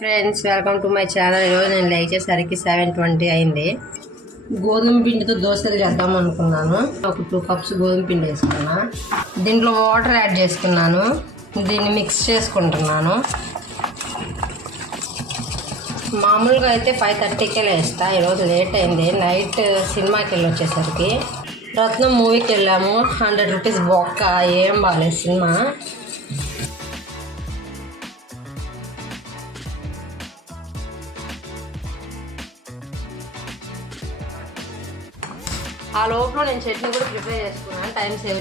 Friends welcome to my channel. ఈరోజు నేను లేచేసరికి 7:20 అయింది. గోధుమ పిండితో దోశలు చేద్దాం అనుకున్నాను. ఒక 2 కప్స్ గోధుమ పిండి వేసుకున్నా. దీంట్లో వాటర్ యాడ్ చేసుకున్నాను. దీన్ని మిక్స్ చేసుకుంటున్నాను. మామూలుగా అయితే 5:30కే లేస్తా. ఈరోజు లేట్ అయింది. నైట్ సినిమాకి వెళ్ళి వచ్చేసరికి రత్నం మూవీకి వెళ్ళాము. 100 రూపీస్ బొక్క. ఏం బాగాలేదు సినిమా. ఆ లోపల నేను చట్నీ కూడా ప్రిపేర్ చేసుకున్నాను. Time save.